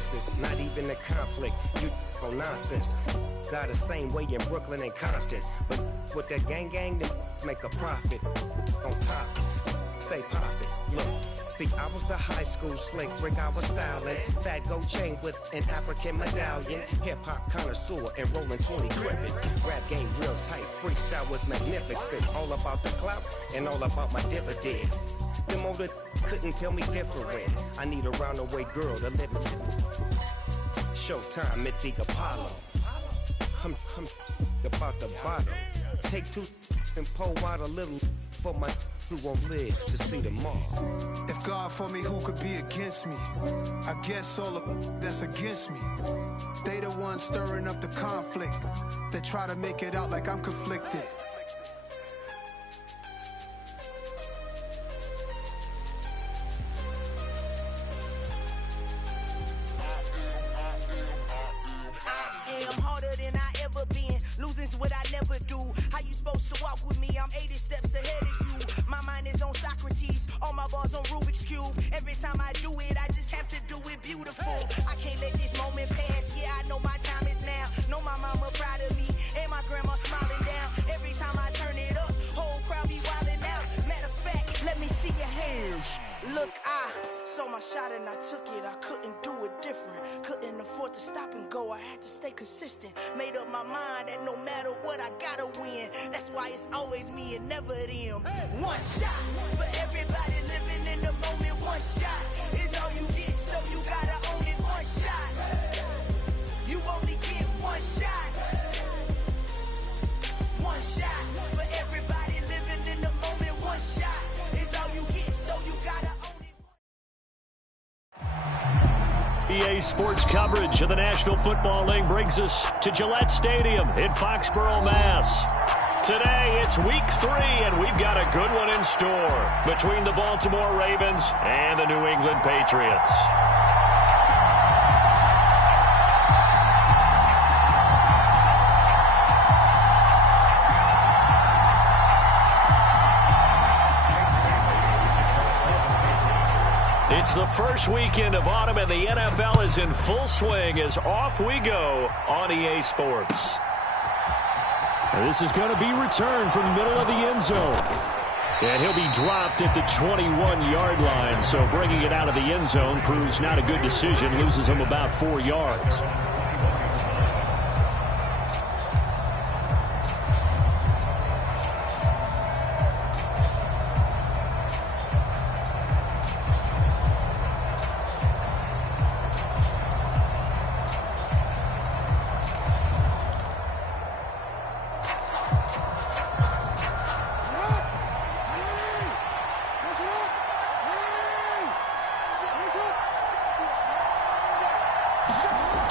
distance, not even a conflict. You on nonsense. Got the same way in Brooklyn and Compton, but with that gang, they make a profit. On top, stay poppin'. Look, see, I was the high school slick brick, I was styling. Fat gold chain with an African medallion. Hip-hop connoisseur and rolling 20 gripping. Rap game real tight, freestyle was magnificent. All about the clout and all about my dividends. Them older couldn't tell me different. I need a roundaway girl to live with. Showtime at the Apollo. I'm about the bottle. Take two and pour out a little for my who won't live to see tomorrow. If God for me, who could be against me? I guess all of that's against me. They the ones stirring up the conflict. They try to make it out like I'm conflicted. Losing's what I never do. How you supposed to walk with me? I'm 80 steps ahead of you. My mind is on Socrates, all my bars on Rubik's Cube. Every time I do it, I just have to do it beautiful. I can't let this moment pass. Yeah, I know my time is now. Know my mama proud of me, and my grandma smiling down. Every time I turn it up, whole crowd be wilding out. Matter of fact, let me see your hands. Look, I saw my shot and I took it. I couldn't do it different. Couldn't afford to stop and go. I had to stay consistent. Made up my mind that no matter what, I gotta win. That's why it's always me and never them. One shot for everybody living in the moment. One shot is all you get, so you gotta own it. One shot. You only get one shot. One shot for everybody living in the moment. One shot is all you get, so you gotta own it. EA Sports coverage of the National Football League brings us to Gillette Stadium in Foxborough, Mass. Today, it's week 3, and we've got a good one in store between the Baltimore Ravens and the New England Patriots. It's the first weekend of autumn, and the NFL is in full swing as off we go on EA Sports. And this is going to be returned from the middle of the end zone. And he'll be dropped at the 21-yard line, so bringing it out of the end zone proves not a good decision, loses him about 4 yards.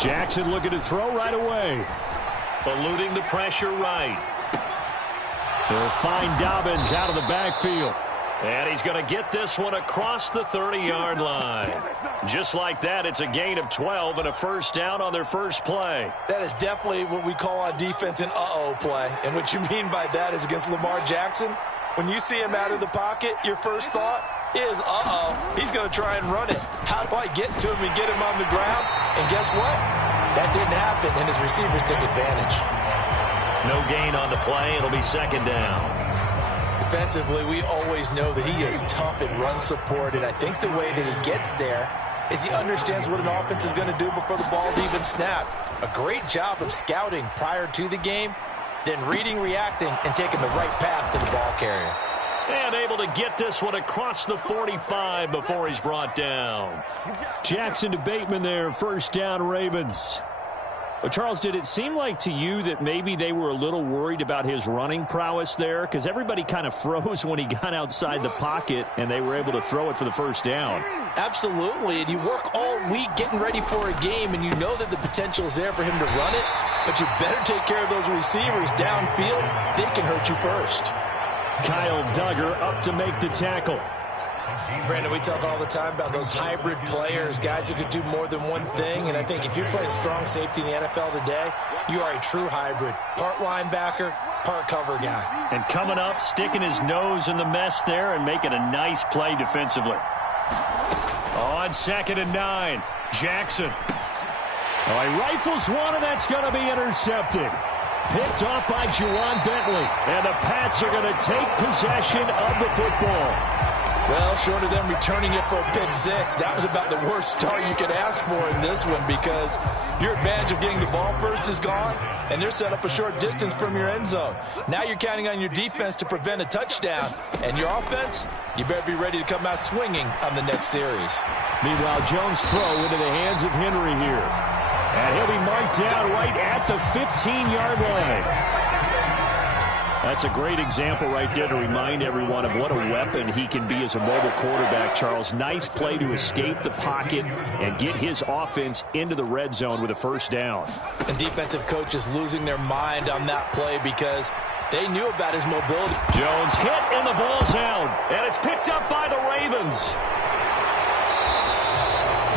Jackson looking to throw right away. Eluding the pressure right. They'll find Dobbins out of the backfield. And he's going to get this one across the 30-yard line. Just like that, it's a gain of 12 and a first down on their first play. That is definitely what we call on defense an uh-oh play. And what you mean by that is against Lamar Jackson, when you see him out of the pocket, your first thought is, uh-oh, he's going to try and run it. How do I get to him and get him on the ground? And guess what? That didn't happen, and his receivers took advantage. No gain on the play. It'll be second down. Defensively, we always know that he is tough in run support, and I think the way that he gets there is he understands what an offense is going to do before the ball's even snapped. A great job of scouting prior to the game, then reading, reacting, and taking the right path to the ball carrier. And able to get this one across the 45 before he's brought down. Jackson to Bateman there, first down Ravens. Well, Charles, did it seem like to you that maybe they were a little worried about his running prowess there? Because everybody kind of froze when he got outside the pocket, and they were able to throw it for the first down. Absolutely, and you work all week getting ready for a game, and you know that the potential is there for him to run it, but you better take care of those receivers downfield. They can hurt you first. Kyle Duggar up to make the tackle. Brandon, we talk all the time about those hybrid players, guys who could do more than one thing, and I think if you're playing strong safety in the NFL today, you are a true hybrid. Part linebacker, part cover guy. And coming up, sticking his nose in the mess there and making a nice play defensively. On 2nd and 9. Jackson. Oh, he rifles one, and that's going to be intercepted. Picked off by Juwan Bentley. And the Pats are going to take possession of the football. Well, short of them returning it for a pick six, that was about the worst start you could ask for in this one because your advantage of getting the ball first is gone, and they're set up a short distance from your end zone. Now you're counting on your defense to prevent a touchdown, and your offense, you better be ready to come out swinging on the next series. Meanwhile, Jones' throw into the hands of Henry here. And he'll be marked down right at the 15-yard line. That's a great example right there to remind everyone of what a weapon he can be as a mobile quarterback, Charles. Nice play to escape the pocket and get his offense into the red zone with a first down. And defensive coaches losing their mind on that play because they knew about his mobility. Jones hit and the ball's out. And it's picked up by the Ravens.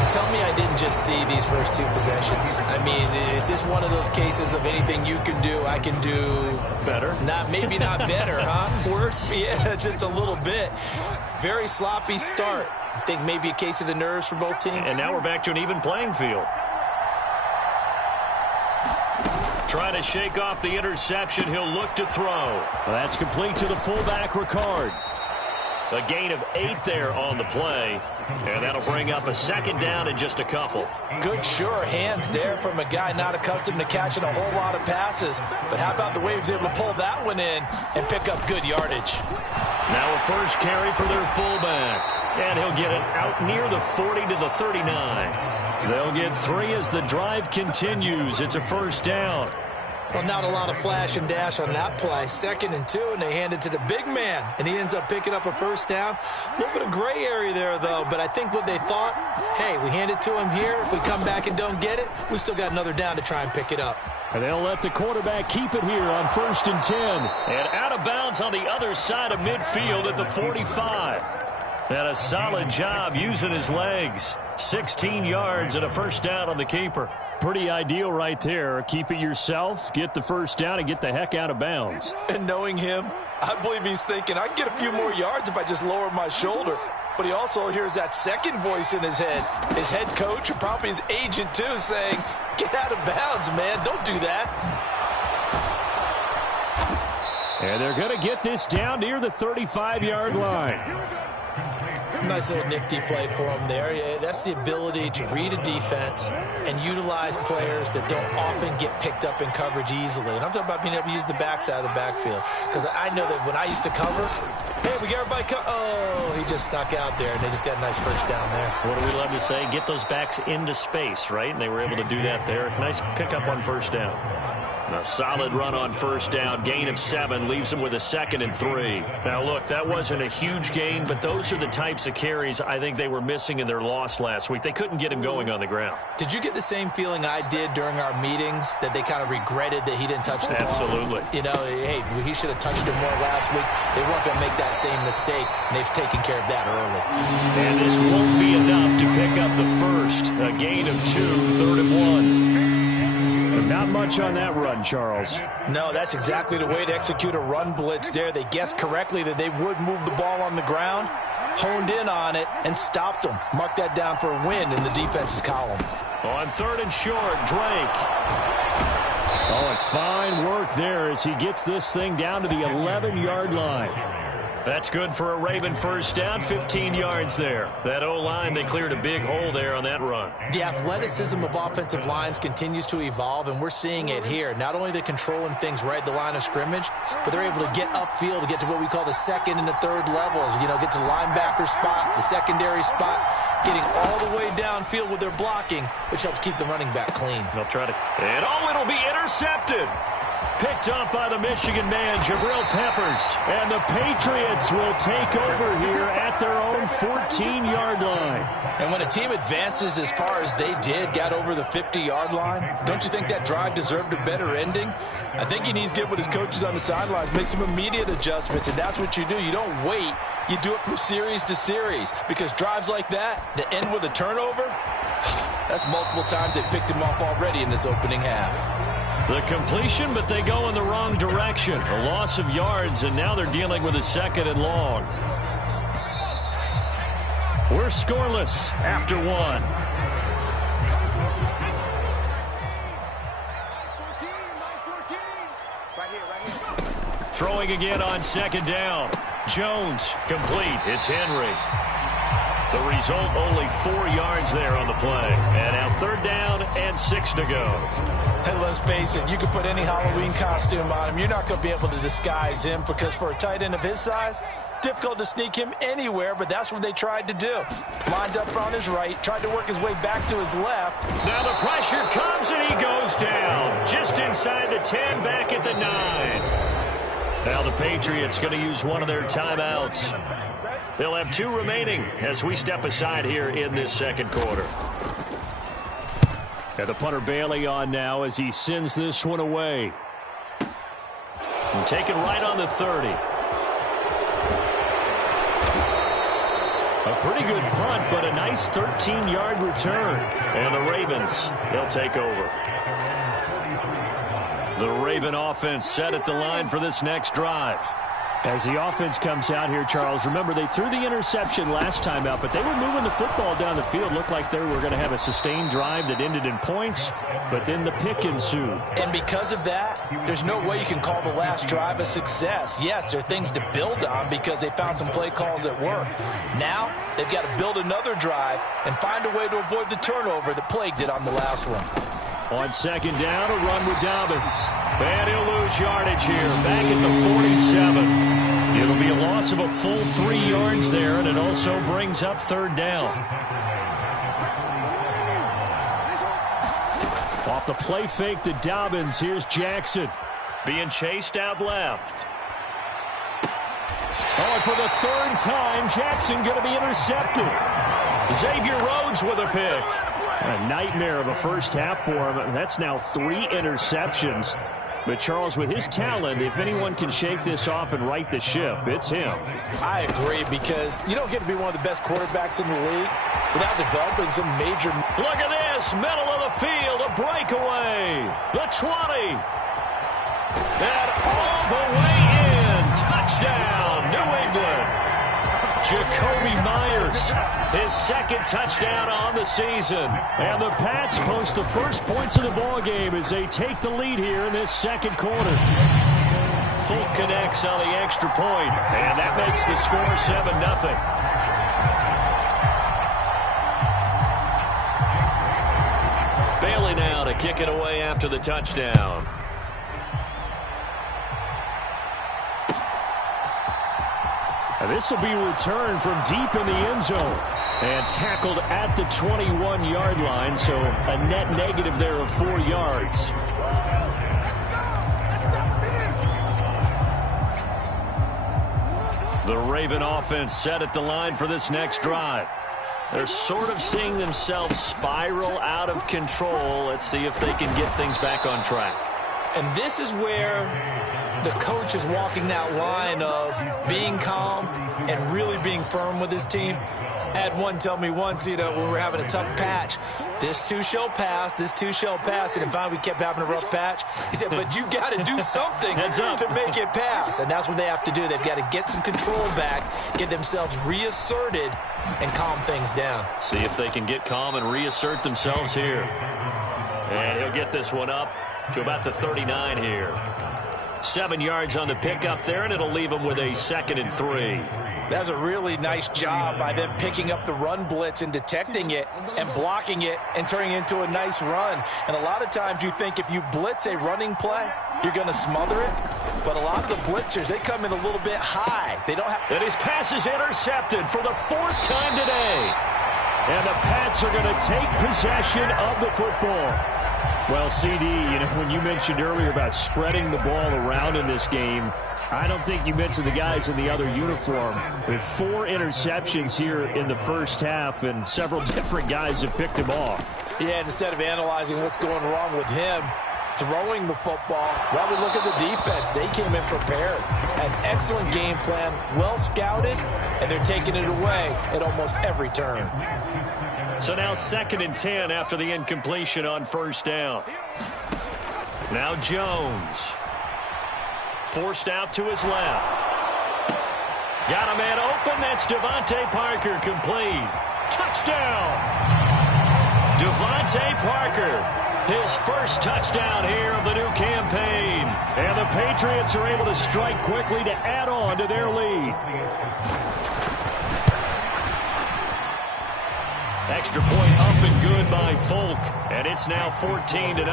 Tell me I didn't just see these first two possessions. I mean, is this one of those cases of anything you can do, I can do better? Maybe not better, huh? Worse? Yeah, just a little bit. Very sloppy start. I think maybe a case of the nerves for both teams. And now we're back to an even playing field. Trying to shake off the interception. He'll look to throw. Well, that's complete to the fullback, Ricard. A gain of 8 there on the play. And that'll bring up a second down in just a couple. Good, sure hands there from a guy not accustomed to catching a whole lot of passes. But how about the way he was able to pull that one in and pick up good yardage? Now a first carry for their fullback. And he'll get it out near the 40 to the 39. They'll get 3 as the drive continues. It's a first down. Well, not a lot of flash and dash on that play. 2nd and 2, and they hand it to the big man. And he ends up picking up a first down. A little bit of gray area there, though. But I think what they thought, hey, we hand it to him here. If we come back and don't get it, we still got another down to try and pick it up. And they'll let the quarterback keep it here on 1st and 10. And out of bounds on the other side of midfield at the 45. And a solid job using his legs. 16 yards and a first down on the keeper. Pretty ideal right there. Keep it yourself, get the first down, and get the heck out of bounds. And knowing him, I believe he's thinking, I can get a few more yards if I just lower my shoulder. But he also hears that second voice in his head. His head coach, and probably his agent too, saying, get out of bounds, man. Don't do that. And they're going to get this down near the 35-yard line. Nice little nifty play for him there. Yeah, that's the ability to read a defense and utilize players that don't often get picked up in coverage easily. And I'm talking about being able to use the backside of the backfield. Because I know that when I used to cover, hey, we got everybody oh, he just snuck out there, and they just got a nice first down there. What do we love to say? Get those backs into space, right? And they were able to do that there. Nice pickup on first down. A solid run on first down. Gain of 7 leaves him with a 2nd and 3. Now, look, that wasn't a huge gain, but those are the types of carries I think they were missing in their loss last week. They couldn't get him going on the ground. Did you get the same feeling I did during our meetings, that they kind of regretted that he didn't touch the ball? Absolutely. You know, hey, he should have touched it more last week. They weren't going to make that same mistake, and they've taken care of that early. And this won't be enough to pick up the first. A gain of 2, 3rd and 1. Not much on that run, Charles. No, that's exactly the way to execute a run blitz there. They guessed correctly that they would move the ball on the ground, honed in on it, and stopped them. Mark that down for a win in the defense's column. On 3rd and short, Drake. Oh, and fine work there as he gets this thing down to the 11-yard line. That's good for a Raven first down, 15 yards there. That O-line, they cleared a big hole there on that run. The athleticism of offensive lines continues to evolve, and we're seeing it here. Not only are they controlling things right at the line of scrimmage, but they're able to get upfield to get to what we call the 2nd and the 3rd levels. You know, get to the linebacker spot, the secondary spot, getting all the way downfield with their blocking, which helps keep the running back clean. They'll try to... And it'll be intercepted. Picked up by the Michigan man, Jabril Peppers. And the Patriots will take over here at their own 14-yard line. And when a team advances as far as they did, got over the 50-yard line, don't you think that drive deserved a better ending? I think he needs to get with his coaches on the sidelines, make some immediate adjustments, and that's what you do. You don't wait. You do it from series to series, because drives like that end with a turnover, that's multiple times they picked him off already in this opening half. The completion, but they go in the wrong direction. A loss of yards, and now they're dealing with a 2nd and long. We're scoreless after 1. Throwing again on second down. Jones, complete. It's Henry. The result, only 4 yards there on the play. And now third down and 6 to go. Hey, let's face it, you can put any Halloween costume on him. You're not going to be able to disguise him because for a tight end of his size, difficult to sneak him anywhere, but that's what they tried to do. Lined up on his right, tried to work his way back to his left. Now the pressure comes and he goes down. Just inside the 10, back at the 9. Now the Patriots going to use one of their timeouts. They'll have 2 remaining as we step aside here in this second quarter. And the punter Bailey on now as he sends this one away. And taken right on the 30. A pretty good punt, but a nice 13-yard return. And the Ravens, they'll take over. The Raven offense set at the line for this next drive. As the offense comes out here, Charles, remember they threw the interception last time out, but they were moving the football down the field. Looked like they were going to have a sustained drive that ended in points, but then the pick ensued. And because of that, there's no way you can call the last drive a success. Yes, there are things to build on because they found some play calls that worked. Now, they've got to build another drive and find a way to avoid the turnover that plagued it on the last one. On second down, a run with Dobbins. And he'll lose yardage here, back at the 47. It'll be a loss of a full 3 yards there, and it also brings up third down. Off the play fake to Dobbins, here's Jackson. Being chased out left. Oh, and for the 3rd time, Jackson going to be intercepted. Xavier Rhodes with a pick. A nightmare of a first half for him. That's now 3 interceptions. But, Charles, with his talent, if anyone can shake this off and right the ship, it's him. I agree, because you don't get to be one of the best quarterbacks in the league without developing some major... Look at this, middle of the field, a breakaway. The 20. And all the way in. Touchdown, New England. Jacoby Myers, his 2nd touchdown on the season. And the Pats post the first points of the ballgame as they take the lead here in this second quarter. Fulk connects on the extra point, and that makes the score 7-0. Bailey now to kick it away after the touchdown. This will be returned from deep in the end zone and tackled at the 21-yard line, so a net negative there of 4 yards. The Raven offense set at the line for this next drive. They're sort of seeing themselves spiral out of control. Let's see if they can get things back on track. And this is where the coach is walking that line of being calm and really being firm with his team. I had one tell me once, when we were having a tough patch, this too shall pass, this too shall pass. And finally we kept having a rough patch. He said, but you got to do something to make it pass. And that's what they have to do. They've got to get some control back, get themselves reasserted, and calm things down. See if they can get calm and reassert themselves here. And he'll get this one up to about the 39 here. 7 yards on the pickup there, and it'll leave him with a 2nd and 3. That's a really nice job by them picking up the run blitz and detecting it and blocking it and turning it into a nice run. And a lot of times you think if you blitz a running play, you're going to smother it. But a lot of the blitzers, they come in a little bit high. They don't have... And his pass is intercepted for the 4th time today. And the Pats are going to take possession of the football. Well, CD, when you mentioned earlier about spreading the ball around in this game, I don't think you mentioned the guys in the other uniform. With 4 interceptions here in the first half, and several different guys have picked him off. Yeah, and instead of analyzing what's going wrong with him, throwing the football, well, we look at the defense. They came in prepared. An excellent game plan, well scouted, and they're taking it away at almost every turn. So now 2nd and 10 after the incompletion on first down. Now Jones. Forced out to his left. Got a man open. That's Devontae Parker, complete. Touchdown! Devontae Parker His first touchdown here of the new campaign. And the Patriots are able to strike quickly to add on to their lead. Extra point up and good by Folk. And it's now 14-0.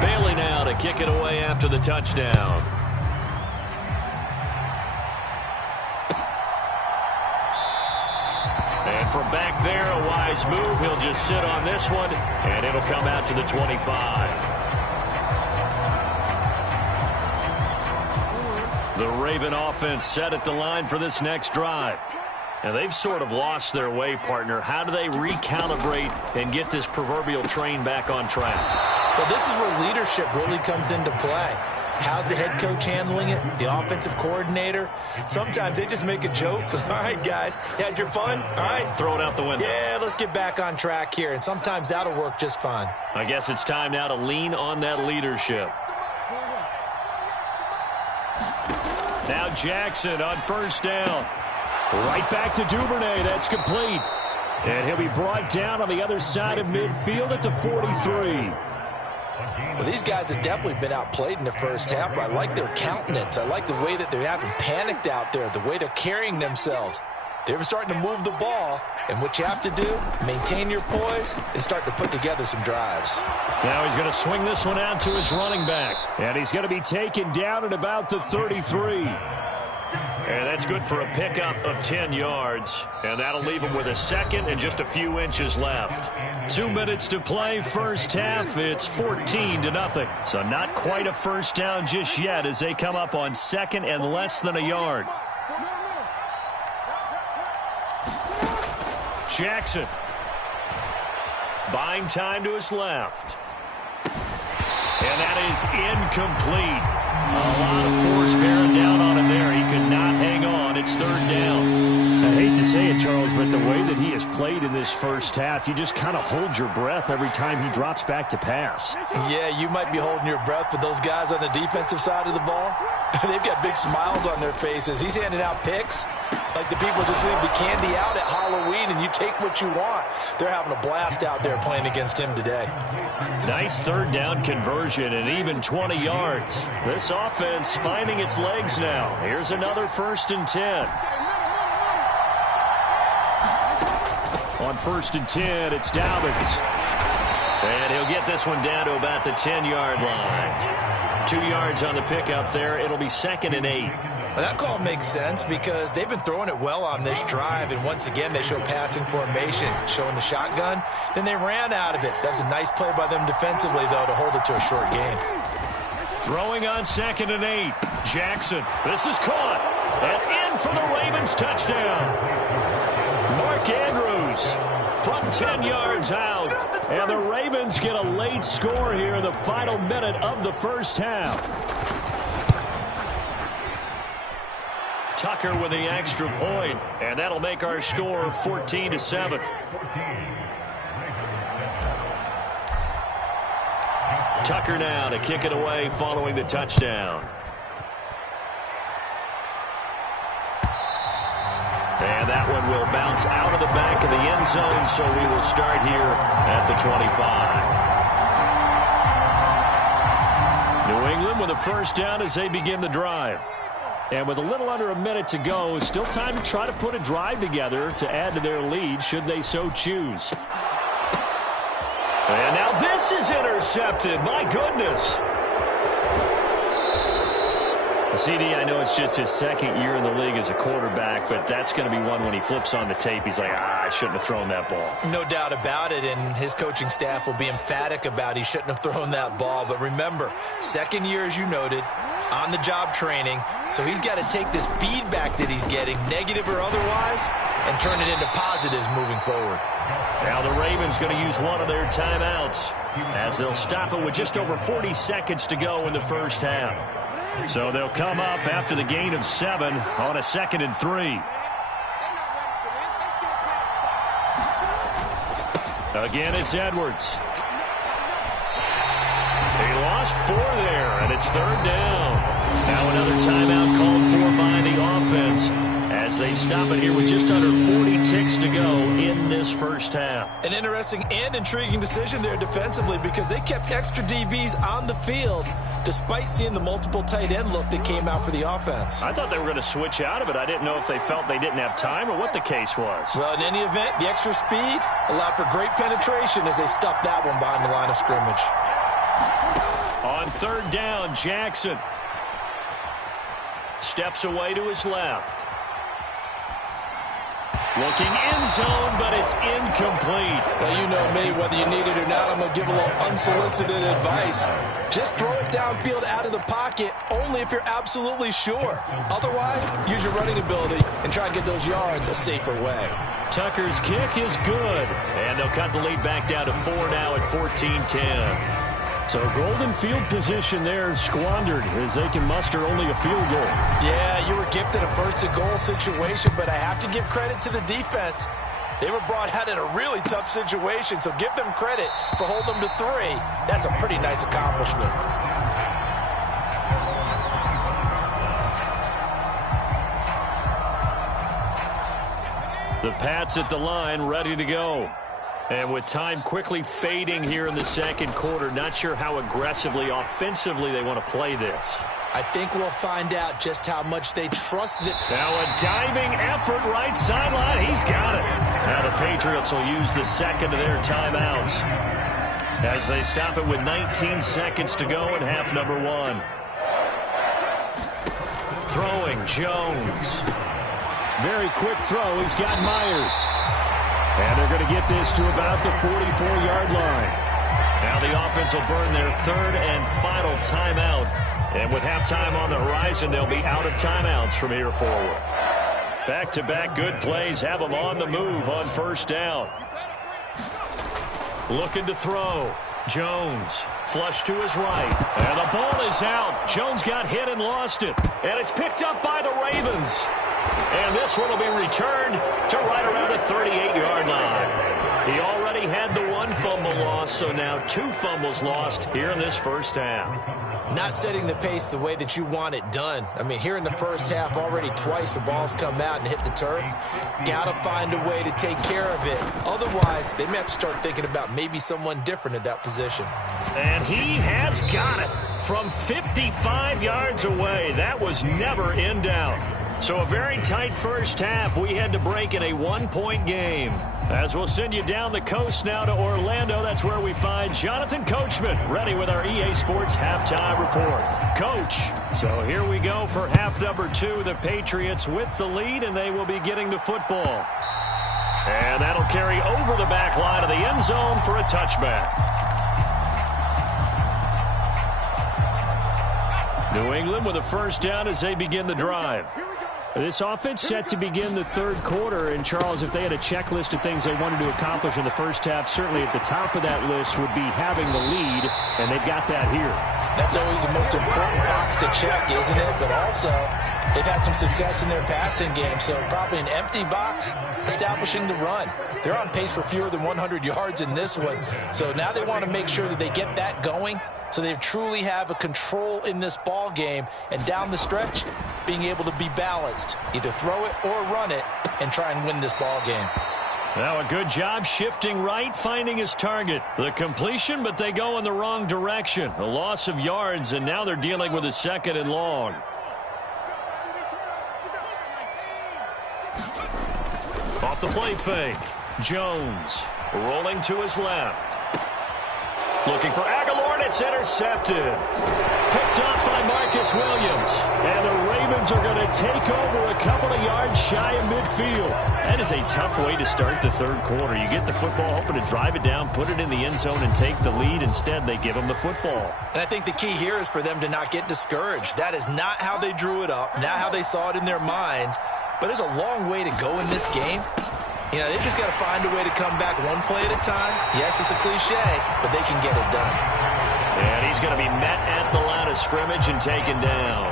Bailey now to kick it away after the touchdown. And from back there, a wise move. He'll just sit on this one, and it'll come out to the 25. The Raven offense set at the line for this next drive. And they've sort of lost their way, partner. How do they recalibrate and get this proverbial train back on track? Well, this is where leadership really comes into play. How's the head coach handling it? The offensive coordinator? Sometimes they just make a joke. All right, guys, you had your fun? All right. Throw it out the window. Yeah, let's get back on track here. And sometimes that'll work just fine. I guess it's time now to lean on that leadership. Now Jackson on first down. Right back to Duvernay. That's complete. And he'll be brought down on the other side of midfield at the 43. Well, these guys have definitely been outplayed in the first half, but I like their countenance. I like the way that they're having panicked out there, the way they're carrying themselves. They're starting to move the ball, and what you have to do, maintain your poise and start to put together some drives. Now he's going to swing this one out to his running back, and he's going to be taken down at about the 33. And that's good for a pickup of 10 yards. And that'll leave him with a second and just a few inches left. 2 minutes to play, first half. It's 14-0. So not quite a first down just yet as they come up on second and less than a yard. Jackson. Buying time to his left. And that is incomplete. A lot of force bearing down on him there. He could not hang on. It's third down. I hate to say it, Charles, but the way that he has played in this first half, you just kind of hold your breath every time he drops back to pass. Yeah, you might be holding your breath, but those guys on the defensive side of the ball, they've got big smiles on their faces. He's handing out picks like the people just leave the candy out at Halloween and you take what you want. They're having a blast out there playing against him today. Nice third down conversion and even 20 yards. This offense finding its legs now. Here's another 1st and 10. On 1st and 10, it's Dobbins. And he'll get this one down to about the 10-yard line. 2 yards on the pickup there. It'll be 2nd and 8. Well, that call makes sense because they've been throwing it well on this drive, and once again they show passing formation, showing the shotgun. Then they ran out of it. That's a nice play by them defensively, though, to hold it to a short gain. Throwing on 2nd and 8. Jackson. This is caught. And in for the Ravens touchdown. Mark Andrews from 10 yards out. And the Ravens get a late score here in the final minute of the first half. Tucker with the extra point, and that'll make our score 14-7. Tucker now to kick it away following the touchdown. And that one will bounce out of the back of the end zone, so we will start here at the 25. New England with a first down as they begin the drive. And with a little under a minute to go, still time to try to put a drive together to add to their lead should they so choose. And now this is intercepted. My goodness. CD, I know it's just his second year in the league as a quarterback, but that's going to be one when he flips on the tape. He's like, I shouldn't have thrown that ball. No doubt about it, and his coaching staff will be emphatic about he shouldn't have thrown that ball. But remember, second year, as you noted, on-the-job training, so he's got to take this feedback that he's getting, negative or otherwise, and turn it into positives moving forward. Now the Ravens going to use one of their timeouts as they'll stop it with just over 40 seconds to go in the first half. So they'll come up after the gain of 7 on a 2nd and 3. Again, it's Edwards. He lost 4 there, and it's 3rd down. Now another timeout called for by the offense as as they stop it here with just under 40 ticks to go in this first half. An interesting and intriguing decision there defensively because they kept extra DBs on the field despite seeing the multiple tight end look that came out for the offense. I thought they were going to switch out of it. I didn't know if they felt they didn't have time or what the case was. Well, in any event, the extra speed allowed for great penetration as they stuffed that one behind the line of scrimmage. On third down, Jackson steps away to his left. Looking end zone, but it's incomplete. Well, you know me, whether you need it or not, I'm going to give a little unsolicited advice. Just throw it downfield out of the pocket, only if you're absolutely sure. Otherwise, use your running ability and try and get those yards a safer way. Tucker's kick is good, and they'll cut the lead back down to 4 now at 14-10. So golden field position there squandered as they can muster only a field goal. Yeah, you were gifted a first-and-goal situation, but I have to give credit to the defense. They were brought out in a really tough situation, so give them credit for holding them to 3. That's a pretty nice accomplishment. The Pats at the line, ready to go. And with time quickly fading here in the second quarter, not sure how aggressively, offensively they want to play this. I think we'll find out just how much they trust it. Now a diving effort right sideline. He's got it. Now the Patriots will use the second of their timeouts as they stop it with 19 seconds to go in half number 1. Throwing, Jones. Very quick throw. He's got Myers. And they're going to get this to about the 44-yard line. Now the offense will burn their third and final timeout. And with halftime on the horizon, they'll be out of timeouts from here forward. Back-to-back good plays have them on the move on first down. Looking to throw. Jones, flush to his right. And the ball is out. Jones got hit and lost it. And it's picked up by the Ravens. And this one will be returned to right around the 38-yard line. He already had the 1 fumble loss, so now 2 fumbles lost here in this first half. Not setting the pace the way that you want it done. I mean, here in the first half, already twice the ball's come out and hit the turf. Got to find a way to take care of it. Otherwise, they may have to start thinking about maybe someone different at that position. And he has got it from 55 yards away. That was never in doubt. So a very tight first half. We had to break in a 1-point game. As we'll send you down the coast now to Orlando, that's where we find Jonathan Coachman ready with our EA Sports halftime report. Coach, so here we go for half number 2. The Patriots with the lead, and they will be getting the football. And that'll carry over the back line of the end zone for a touchback. New England with a first down as they begin the drive. This offense set to begin the third quarter. And, Charles, if they had a checklist of things they wanted to accomplish in the first half, certainly at the top of that list would be having the lead, and they've got that here. That's always the most important box to check, isn't it? But also, they've had some success in their passing game, so probably an empty box establishing the run. They're on pace for fewer than 100 yards in this one. So now they want to make sure that they get that going so they truly have a control in this ball game, and down the stretch, being able to be balanced. Either throw it or run it and try and win this ball game. Now a good job shifting right, finding his target. The completion, but they go in the wrong direction. A loss of yards, and now they're dealing with a 2nd and long. Off the play fake. Jones rolling to his left. Looking for Aguilar, and it's intercepted. Picked up by Marcus Williams. And the Ravens are going to take over a couple of yards shy of midfield. That is a tough way to start the third quarter. You get the football, hoping to drive it down, put it in the end zone, and take the lead. Instead, they give them the football. And I think the key here is for them to not get discouraged. That is not how they drew it up, not how they saw it in their minds. But there's a long way to go in this game. You know, they've just got to find a way to come back one play at a time. Yes, it's a cliche, but they can get it done. And he's going to be met at the line of scrimmage and taken down.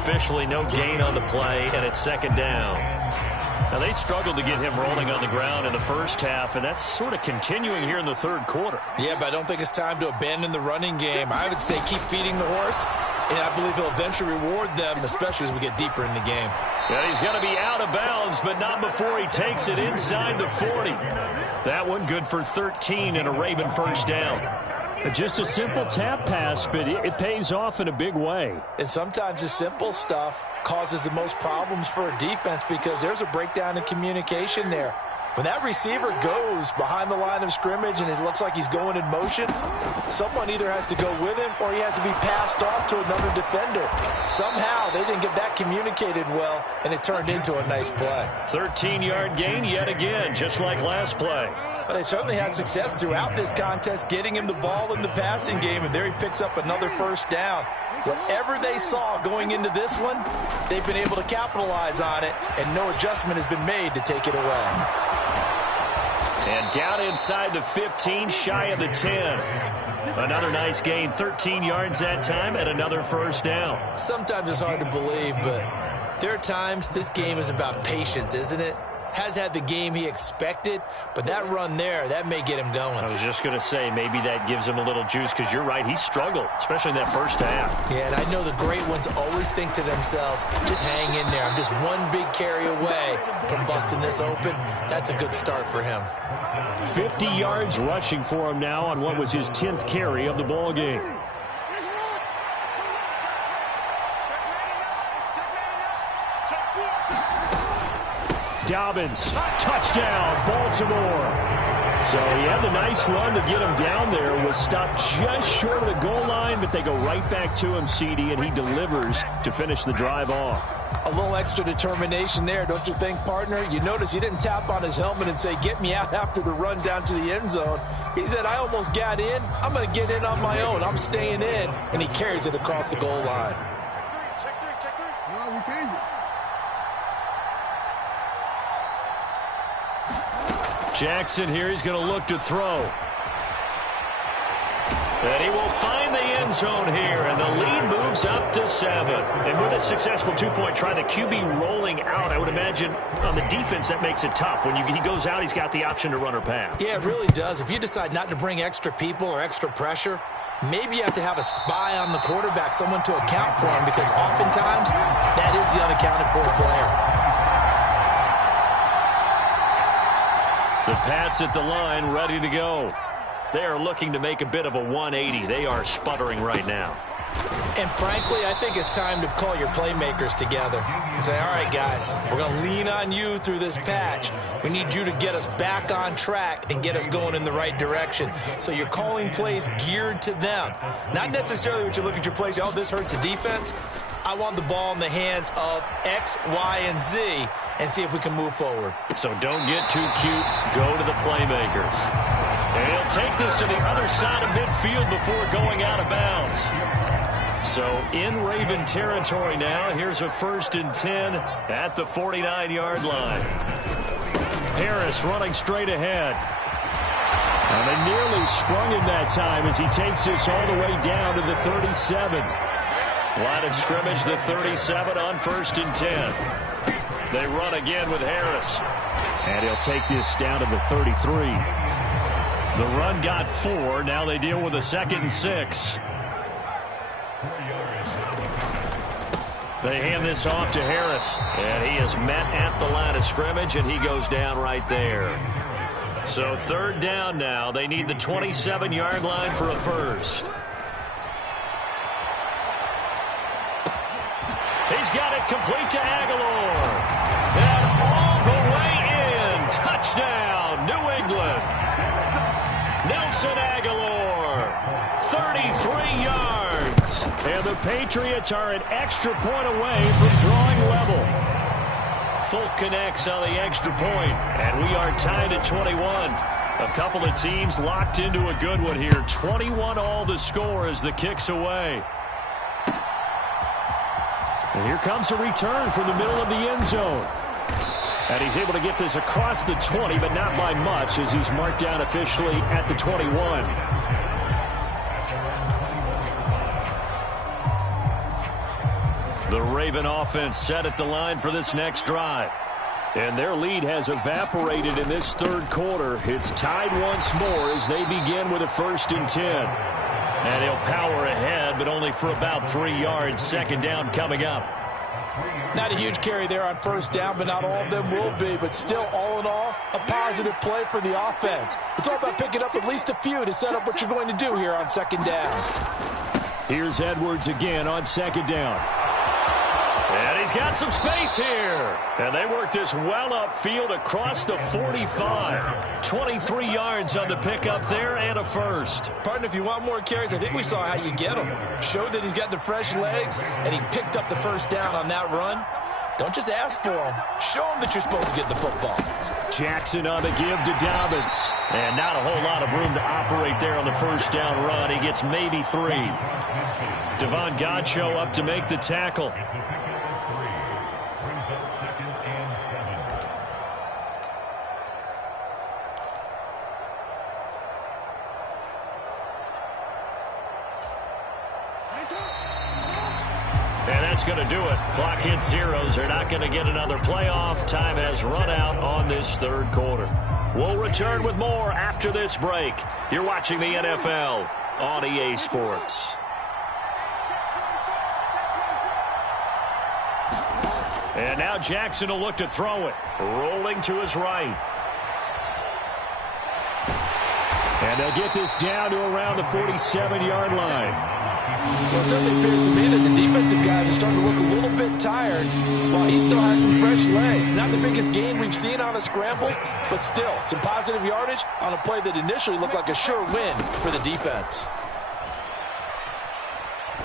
Officially no gain on the play, and it's 2nd down. Now, they struggled to get him rolling on the ground in the first half, and that's sort of continuing here in the third quarter. Yeah, but I don't think it's time to abandon the running game. I would say keep feeding the horse, and I believe he'll eventually reward them, especially as we get deeper in the game. And he's going to be out of bounds, but not before he takes it inside the 40. That one good for 13 and a Raven first down. Just a simple tap pass, but it pays off in a big way. And sometimes the simple stuff causes the most problems for a defense because there's a breakdown in communication there. When that receiver goes behind the line of scrimmage and it looks like he's going in motion, someone either has to go with him or he has to be passed off to another defender. Somehow they didn't get that communicated well, and it turned into a nice play. 13-yard gain yet again, just like last play. But they certainly had success throughout this contest getting him the ball in the passing game, and there he picks up another first down. Whatever they saw going into this one, they've been able to capitalize on it, and no adjustment has been made to take it away. And down inside the 15, shy of the 10. Another nice gain, 13 yards that time, and another first down. Sometimes it's hard to believe, but there are times this game is about patience, isn't it? Has had the game he expected, but that run there, that may get him going. I was just going to say, maybe that gives him a little juice, because you're right, he struggled, especially in that first half. Yeah, and I know the great ones always think to themselves, just hang in there. I'm just one big carry away from busting this open. That's a good start for him. 50 yards rushing for him now on what was his 10th carry of the ball game. Dobbins, touchdown, Baltimore. So he had the nice run to get him down there, was stopped just short of the goal line, but they go right back to him, CD, and he delivers to finish the drive off. A little extra determination there, don't you think, partner? You notice he didn't tap on his helmet and say, get me out after the run down to the end zone. He said, I almost got in. I'm going to get in on my own. I'm staying in. And he carries it across the goal line. Jackson here, he's going to look to throw. And he will find the end zone here, and the lead moves up to 7. And with a successful two-point try, the QB rolling out, I would imagine on the defense that makes it tough. When he goes out, he's got the option to run or pass. Yeah, it really does. If you decide not to bring extra people or extra pressure, maybe you have to have a spy on the quarterback, someone to account for him, because oftentimes that is the unaccounted for player. The Pats at the line, ready to go. They are looking to make a bit of a 180. They are sputtering right now. And frankly, I think it's time to call your playmakers together and say, all right, guys, we're going to lean on you through this patch. We need you to get us back on track and get us going in the right direction. So you're calling plays geared to them. Not necessarily what you look at your plays, oh, this hurts the defense. I want the ball in the hands of X, Y, and Z and see if we can move forward. So don't get too cute. Go to the playmakers. And he'll take this to the other side of midfield before going out of bounds. So in Raven territory now. Here's a 1st and 10 at the 49-yard line. Harris running straight ahead. And they nearly sprung him that time as he takes this all the way down to the 37. Line of scrimmage, the 37 on 1st and 10. They run again with Harris. And he'll take this down to the 33. The run got 4. Now they deal with a 2nd and 6. They hand this off to Harris. And he is met at the line of scrimmage, and he goes down right there. So 3rd down now. They need the 27-yard line for a first. He's got it complete to Aguilar. And all the way in. Touchdown, New England. Nelson Aguilar, 33 yards. And the Patriots are an extra point away from drawing level. Folk connects on the extra point, and we are tied at 21. A couple of teams locked into a good one here. 21 all the score as the kick's away. And here comes a return from the middle of the end zone. And he's able to get this across the 20, but not by much, as he's marked down officially at the 21. The Raven offense set at the line for this next drive. And their lead has evaporated in this 3rd quarter. It's tied once more as they begin with a 1st and 10. And he'll power ahead, but only for about 3 yards. 2nd down coming up. Not a huge carry there on first down, but not all of them will be. But still, all in all, a positive play for the offense. It's all about picking up at least a few to set up what you're going to do here on second down. Here's Edwards again on second down. And he's got some space here. And they work this well upfield across the 45. 23 yards on the pickup there and a first. Partner, if you want more carries, I think we saw how you get them. Showed that he's got the fresh legs, and he picked up the first down on that run. Don't just ask for them. Show them that you're supposed to get the football. Jackson on the give to Dobbins. And not a whole lot of room to operate there on the first down run. He gets maybe 3. Devon Godchaux up to make the tackle. And that's going to do it. Clock hits zeros. They're not going to get another playoff. Time has run out on this third quarter. We'll return with more after this break. You're watching the NFL on EA Sports. And now Jackson will look to throw it. Rolling to his right. And they'll get this down to around the 47-yard line. Well, it certainly appears to me that the defensive guys are starting to look a little bit tired while he still has some fresh legs. Not the biggest gain we've seen on a scramble, but still some positive yardage on a play that initially looked like a sure win for the defense.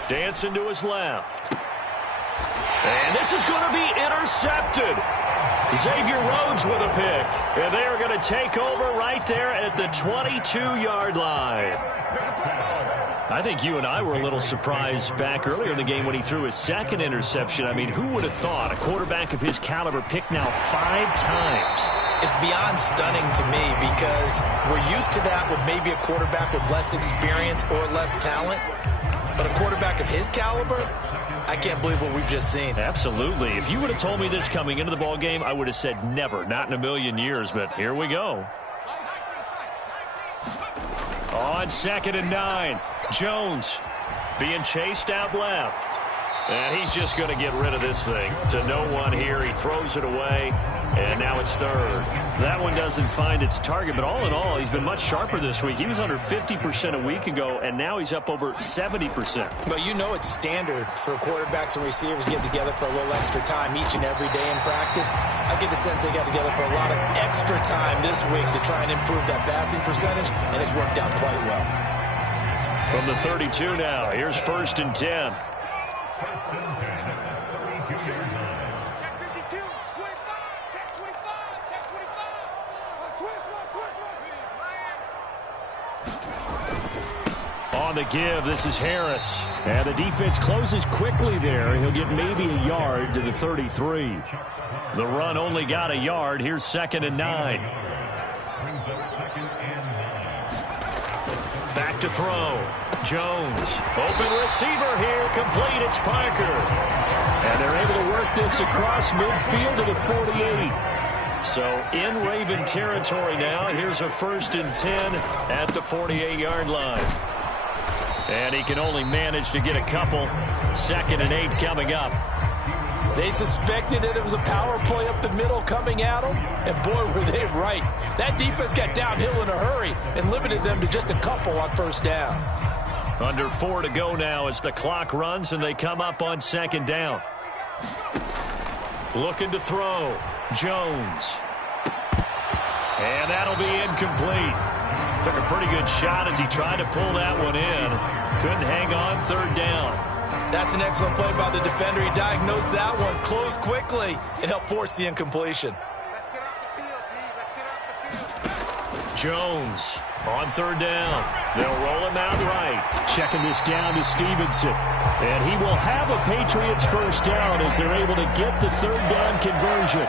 Dancing to his left. And this is going to be intercepted. Xavier Rhodes with a pick. And they are going to take over right there at the 22-yard line. I think you and I were a little surprised back earlier in the game when he threw his second interception. I mean, who would have thought a quarterback of his caliber picked now 5 times? It's beyond stunning to me because we're used to that with maybe a quarterback with less experience or less talent. But a quarterback of his caliber, I can't believe what we've just seen. Absolutely. If you would have told me this coming into the ball game, I would have said never, not in a million years. But here we go. On 2nd and 9, Jones being chased out left. And he's just going to get rid of this thing to no one here. He throws it away, and now it's 3rd. That one doesn't find its target, but all in all, he's been much sharper this week. He was under 50% a week ago, and now he's up over 70%. Well, you know it's standard for quarterbacks and receivers to get together for a little extra time each and every day in practice. I get the sense they got together for a lot of extra time this week to try and improve that passing percentage, and it's worked out quite well. From the 32 now, here's 1st and 10. Check 52, 25, check 25, check 25. Switch. On the give, this is Harris. And the defense closes quickly there. He'll get maybe a yard to the 33. The run only got a yard. Here's 2nd and 9. Back to throw. Jones. Open receiver here. Complete. It's Parker. And they're able to work this across midfield to the 48. So in Raven territory now. Here's a 1st and 10 at the 48-yard line. And he can only manage to get a couple. 2nd and 8 coming up. They suspected that it was a power play up the middle coming at them, and boy, were they right. That defense got downhill in a hurry and limited them to just a couple on 1st down. Under 4 to go now as the clock runs, and they come up on 2nd down. Looking to throw. Jones. And that'll be incomplete. Took a pretty good shot as he tried to pull that one in. Couldn't hang on 3rd down. That's an excellent play by the defender. He diagnosed that one, closed quickly, and helped force the incompletion. Let's get off the field, D. Let's get off the field. Jones on 3rd down. They'll roll him out right. Checking this down to Stevenson. And he will have a Patriots 1st down as they're able to get the 3rd down conversion.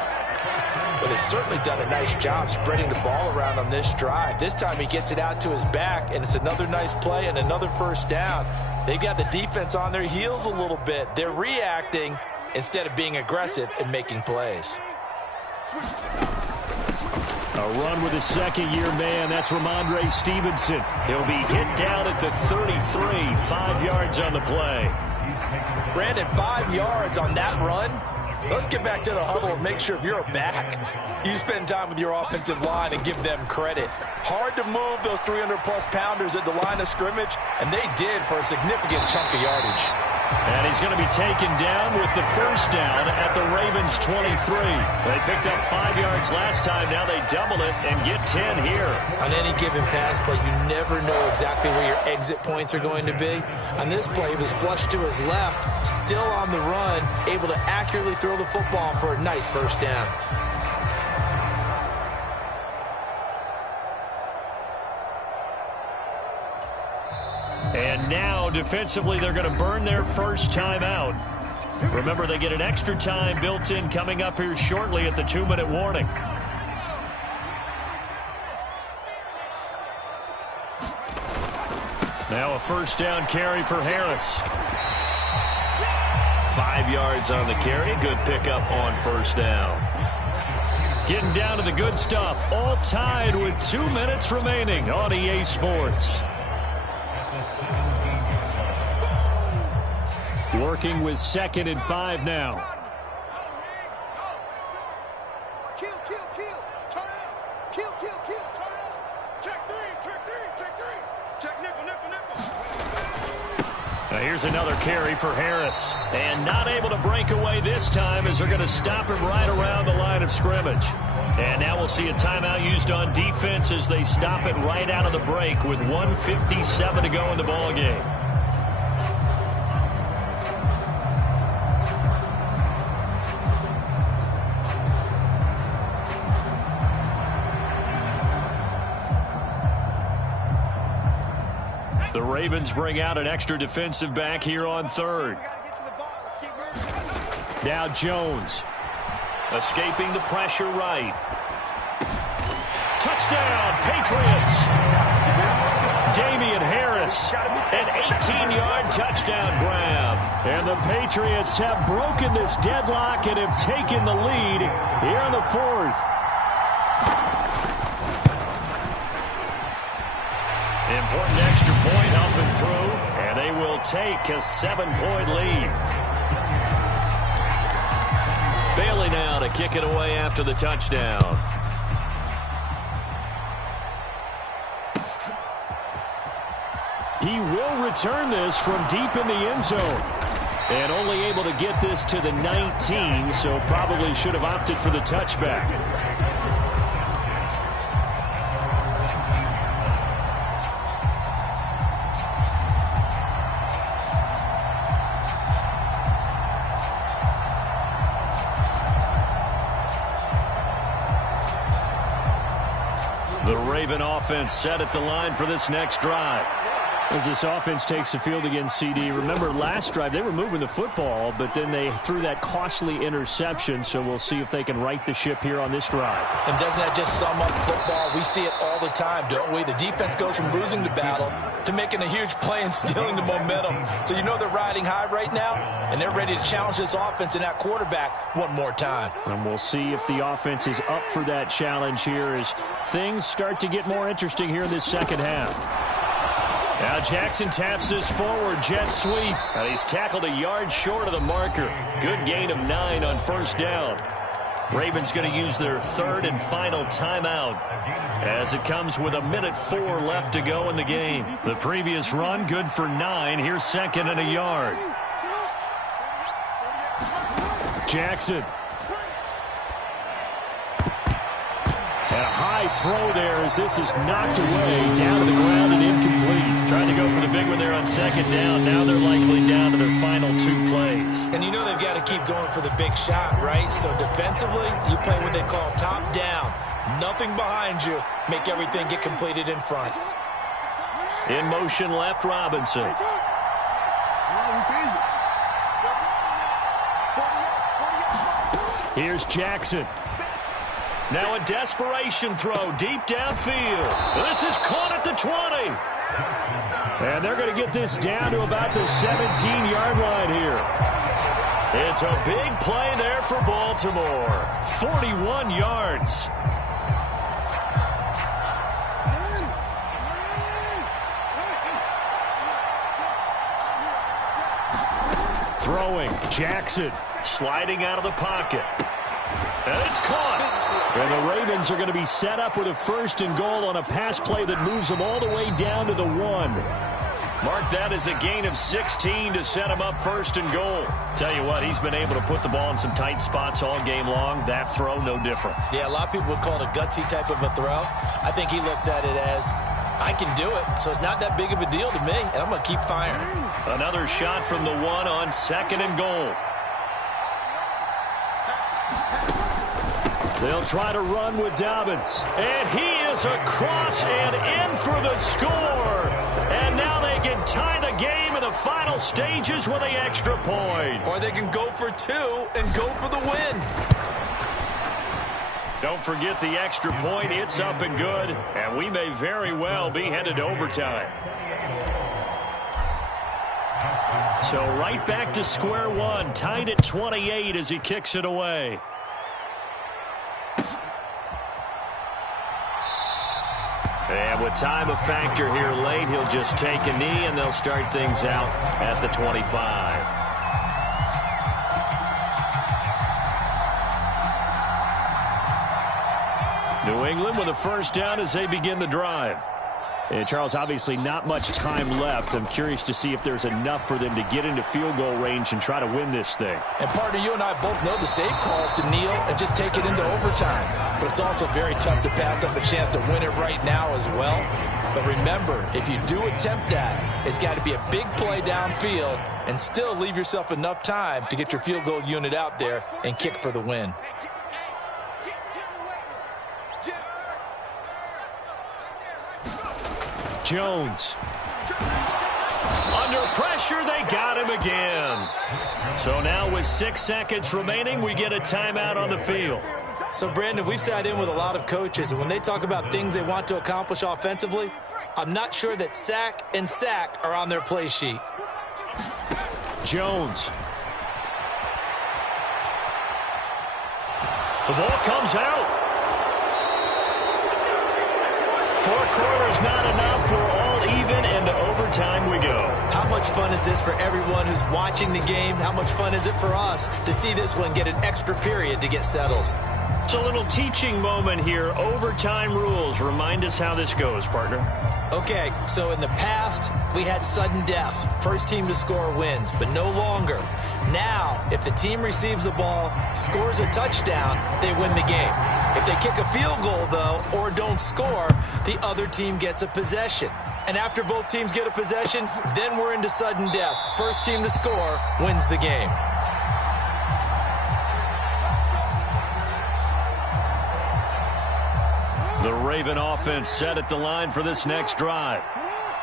But they've certainly done a nice job spreading the ball around on this drive. This time he gets it out to his back, and it's another nice play and another 1st down. They've got the defense on their heels a little bit. They're reacting instead of being aggressive and making plays. A run with a 2nd-year man. That's Ramondre Stevenson. He'll be hit down at the 33. 5 yards on the play. Brandon, 5 yards on that run. Let's get back to the huddle and make sure if you're a back, you spend time with your offensive line and give them credit. Hard to move those 300-plus pounders at the line of scrimmage, and they did for a significant chunk of yardage. And he's going to be taken down with the first down at the Ravens' 23. They picked up 5 yards last time. Now they double it and get 10 here. On any given pass play, you never know exactly where your exit points are going to be. On this play, he was flushed to his left, still on the run, able to accurately throw the football for a nice first down. And now, defensively, they're going to burn their first time out. Remember, they get an extra time built in coming up here shortly at the 2-minute warning. Now a first down carry for Harris. 5 yards on the carry. Good pickup on first down. Getting down to the good stuff. All tied with 2 minutes remaining on EA Sports. Working with 2nd and 5 now. Kill, turn out. Kill, turn out. Check three. Check nickel. Now here's another carry for Harris. And not able to break away this time as they're going to stop him right around the line of scrimmage. And now we'll see a timeout used on defense as they stop it right out of the break with 1:57 to go in the ballgame. The Ravens bring out an extra defensive back here on 3rd. Now Jones. Escaping the pressure right. Touchdown, Patriots. Damian Harris, an 18-yard touchdown grab. And the Patriots have broken this deadlock and have taken the lead here in the 4th. Important extra point up and through, and they will take a 7-point lead. Bailey now to kick it away after the touchdown. He will return this from deep in the end zone. And only able to get this to the 19, so probably should have opted for the touchback. The Raven offense set at the line for this next drive. As this offense takes the field against CD, remember last drive they were moving the football, but then they threw that costly interception, so we'll see if they can right the ship here on this drive. And doesn't that just sum up football? We see it all the time, don't we? The defense goes from losing the battle to making a huge play and stealing the momentum. So you know they're riding high right now, and they're ready to challenge this offense and that quarterback one more time. And we'll see if the offense is up for that challenge here as things start to get more interesting here in this second half. Now Jackson taps this forward jet sweep. And he's tackled a yard short of the marker. Good gain of 9 on first down. Ravens going to use their 3rd and final timeout as it comes with 1:04 left to go in the game. The previous run good for 9. Here's 2nd and a yard. Jackson. And a high throw there as this is knocked away down to the ground and incomplete. Trying to go for the big one there on 2nd down. Now they're likely down to their final 2 plays. And you know they've got to keep going for the big shot, right? So defensively, you play what they call top down. Nothing behind you. Make everything get completed in front. In motion left, Robinson. Here's Jackson. Now a desperation throw deep downfield. This is caught at the 20. And they're going to get this down to about the 17-yard line here. It's a big play there for Baltimore. 41 yards. Throwing, Jackson. sliding out of the pocket. And it's caught. And the Ravens are going to be set up with a 1st and goal on a pass play that moves them all the way down to the 1. Mark that as a gain of 16 to set him up 1st and goal. Tell you what, he's been able to put the ball in some tight spots all game long. That throw, no different. Yeah, a lot of people would call it a gutsy type of a throw. I think he looks at it as, I can do it, so it's not that big of a deal to me, and I'm going to keep firing. Another shot from the 1 on 2nd and goal. They'll try to run with Dobbins. And he is across and in for the score. And now they can tie the game in the final stages with the extra point. Or they can go for 2 and go for the win. Don't forget the extra point. It's up and good. And we may very well be headed to overtime. So right back to square one. Tied at 28 as he kicks it away. And with time a factor here late, he'll just take a knee, and they'll start things out at the 25. New England with a 1st down as they begin the drive. And Charles, obviously not much time left. I'm curious to see if there's enough for them to get into field goal range and try to win this thing. And partner, you and I both know the save calls to kneel and just take it into overtime. But it's also very tough to pass up the chance to win it right now as well. But remember, if you do attempt that, it's got to be a big play downfield and still leave yourself enough time to get your field goal unit out there and kick for the win. Jones. Under pressure, they got him again. So now with 6 seconds remaining, we get a timeout on the field. So, Brandon, we've sat in with a lot of coaches, and when they talk about things they want to accomplish offensively, I'm not sure that sack and sack are on their play sheet. Jones. The ball comes out. 4 quarters not enough. We're all even, and to overtime we go. How much fun is this for everyone who's watching the game? How much fun is it for us to see this one get an extra period to get settled? It's a little teaching moment here. Overtime rules. Remind us how this goes, partner. Okay, so in the past, we had sudden death. First team to score wins, but no longer. Now, if the team receives the ball, scores a touchdown, they win the game. If they kick a field goal, though, or don't score, the other team gets a possession. And after both teams get a possession, then we're into sudden death. First team to score wins the game. The Raven offense set at the line for this next drive.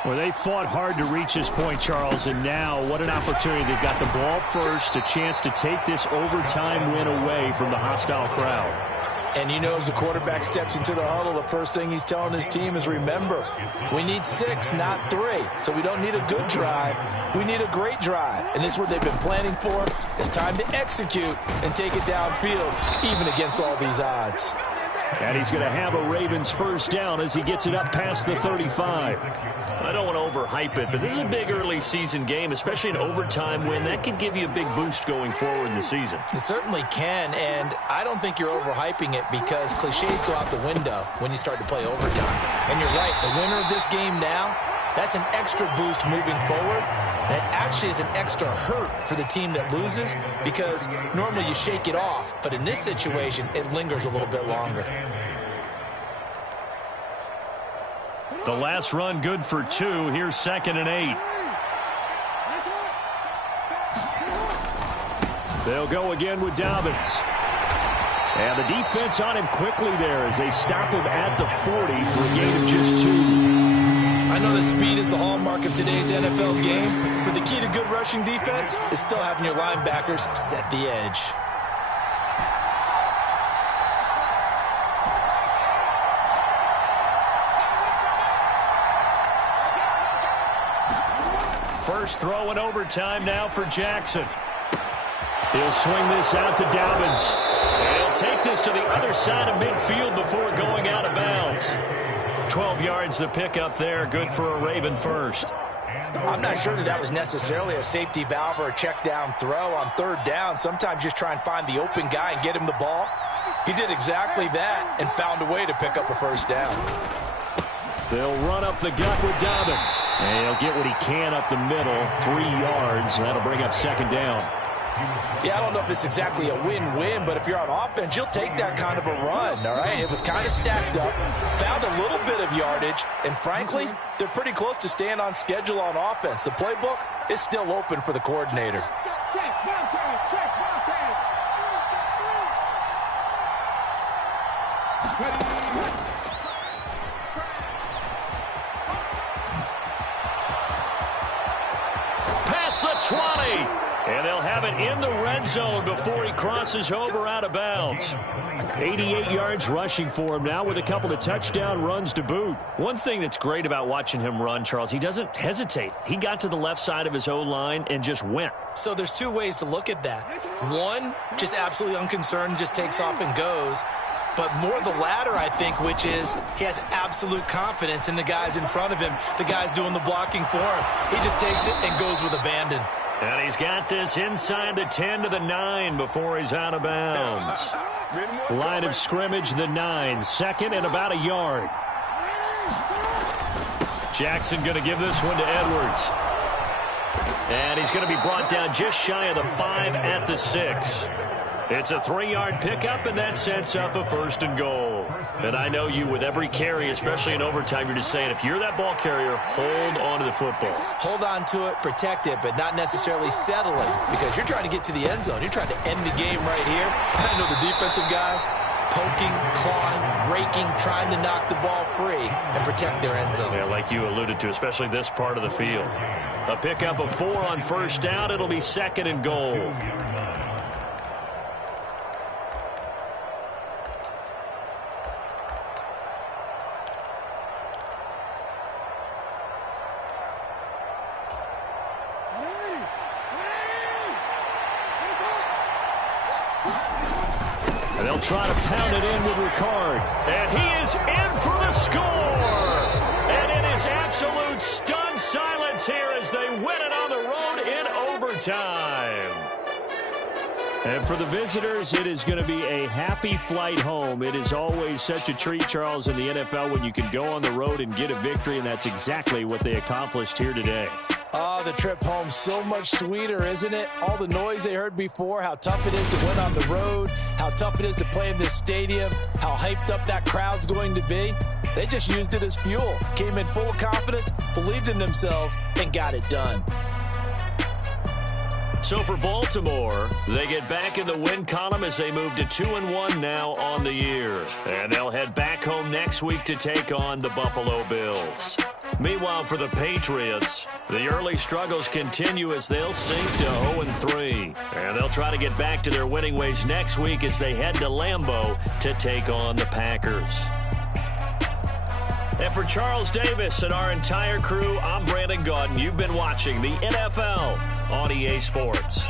Well, they fought hard to reach this point, Charles, and now what an opportunity. They've got the ball first, a chance to take this overtime win away from the hostile crowd. And you know, as the quarterback steps into the huddle, the first thing he's telling his team is, remember, we need 6, not 3. So we don't need a good drive. We need a great drive. And this is what they've been planning for. It's time to execute and take it downfield, even against all these odds. And he's going to have a Ravens 1st down as he gets it up past the 35. I don't want to overhype it, but this is a big early season game, especially an overtime win. That could give you a big boost going forward in the season. It certainly can, and I don't think you're overhyping it because cliches go out the window when you start to play overtime. And you're right, the winner of this game now, that's an extra boost moving forward. And it actually is an extra hurt for the team that loses because normally you shake it off. But in this situation, it lingers a little bit longer. The last run good for 2. Here's 2nd and 8. They'll go again with Dobbins. And the defense on him quickly there as they stop him at the 40 for a gain of just 2. I know that speed is the hallmark of today's NFL game, but the key to good rushing defense is still having your linebackers set the edge. First throw in overtime now for Jackson. He'll swing this out to Dobbins. He'll take this to the other side of midfield before going out of bounds. 12 yards the pickup there, good for a Raven 1st. I'm not sure that was necessarily a safety valve or a check down throw on third down. Sometimes just try and find the open guy and get him the ball. He did exactly that and found a way to pick up a first down. They'll run up the gut with Dobbins. And he'll get what he can up the middle, 3 yards. That'll bring up second down. Yeah, I don't know if it's exactly a win-win, but if you're on offense, you'll take that kind of a run, all right? It was kind of stacked up, found a little bit of yardage, and frankly, they're pretty close to staying on schedule on offense. The playbook is still open for the coordinator. Past the 20. And they'll have it in the red zone before he crosses over out of bounds. 88 yards rushing for him now with a couple of touchdown runs to boot. One thing that's great about watching him run, Charles, he doesn't hesitate. He got to the left side of his O-line and just went. So there's 2 ways to look at that. One, just absolutely unconcerned, just takes off and goes. But more the latter, I think, which is he has absolute confidence in the guys in front of him, the guys doing the blocking for him. He just takes it and goes with abandon. And he's got this inside the 10 to the 9 before he's out of bounds. Line of scrimmage, the 9. Second and about a yard. Jackson going to give this one to Edwards. And he's going to be brought down just shy of the 5 at the 6. It's a 3-yard pickup, and that sets up a 1st and goal. And I know you, with every carry, especially in overtime, you're just saying, if you're that ball carrier, hold on to the football. Hold on to it, protect it, but not necessarily settle it, because you're trying to get to the end zone. You're trying to end the game right here. I know the defensive guys poking, clawing, raking, trying to knock the ball free and protect their end zone. Yeah, like you alluded to, especially this part of the field. A pickup of 4 on 1st down. It'll be 2nd and goal. And they'll try to pound it in with Ricard. And he is in for the score. And it is absolute stunned silence here as they win it on the road in overtime. And for the visitors, it is going to be a happy flight home. It is always such a treat, Charles, in the NFL when you can go on the road and get a victory, and that's exactly what they accomplished here today. Oh, the trip home so much sweeter, isn't it? All the noise they heard before, how tough it is to win on the road, how tough it is to play in this stadium, how hyped up that crowd's going to be. They just used it as fuel, came in full of confidence, believed in themselves, and got it done. So for Baltimore, they get back in the win column as they move to 2-1 now on the year. And they'll head back home next week to take on the Buffalo Bills. Meanwhile, for the Patriots, the early struggles continue as they'll sink to 0-3. And they'll try to get back to their winning ways next week as they head to Lambeau to take on the Packers. And for Charles Davis and our entire crew, I'm Brandon Gaudin. You've been watching the NFL on EA Sports.